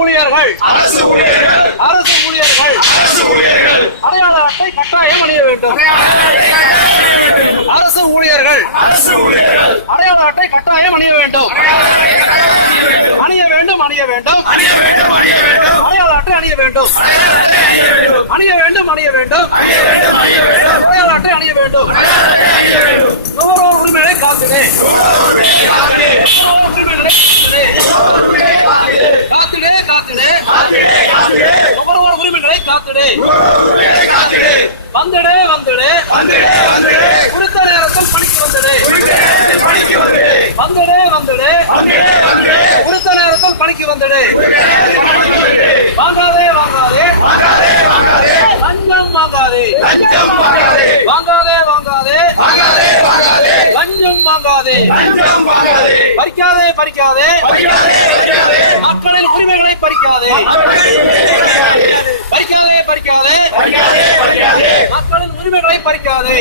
ஊழியர்கள் அரசு ஊழியர்கள் அரசு ஊழியர்கள் அரசு ஊழியர்கள் அடையாள அட்டை கட்டாயம் அணிய வேண்டும் அரசு ஊழியர்கள் அரசு ஊழியர்கள் அடையாள அட்டை கட்டாயம் அணிய வேண்டும் அணிய வேண்டும் அணிய வேண்டும் அணிய வேண்டும் அணிய வேண்டும் அடையாள அட்டை அணிய வேண்டும் அணிய வேண்டும் அணிய வேண்டும் அடையாள வந்துடு வந்துடு. குறித்த நேரத்தில் பணிக்கு வந்துடு. வந்துடு வந்துடு. குறித்த நேரத்தில் பணிக்கு வந்துடு. வாங்காதே வாங்காதே. லஞ்சம் வாங்காதே. வாங்காதே வாங்காதே. லஞ்சம் வாங்காதே. பறிக்காதே பறிக்காதே. மக்களின் உரிமைகளை பறிக்காதே. மக்களின் உரிமைகளை பறிக்காதே.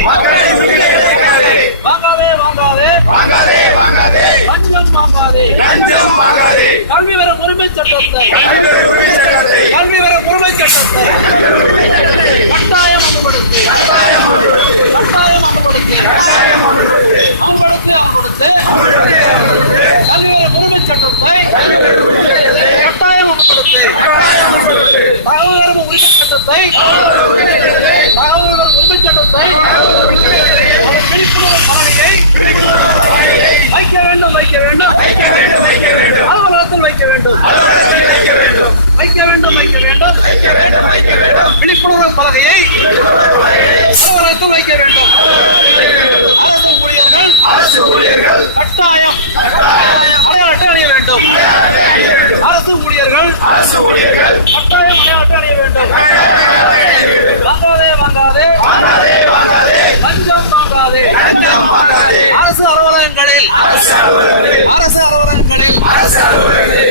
வாங்காதே வாங்காதே. லஞ்சம் வாங்காதே. கல்வி வரும் உரிமை சட்டத்தை. கல்வி வரும் உரிமை சட்டத்தை. கட்டாயம் அமல்படுத்து. கட்டாயம் அமல்படுத்து. கட்டாயம் அமல்படுத்து. தகவல் உரிமை சட்டத்தை தகவல் வரும் அரசு அலுவலகங்களில். அரசு அலுவலகங்களில்.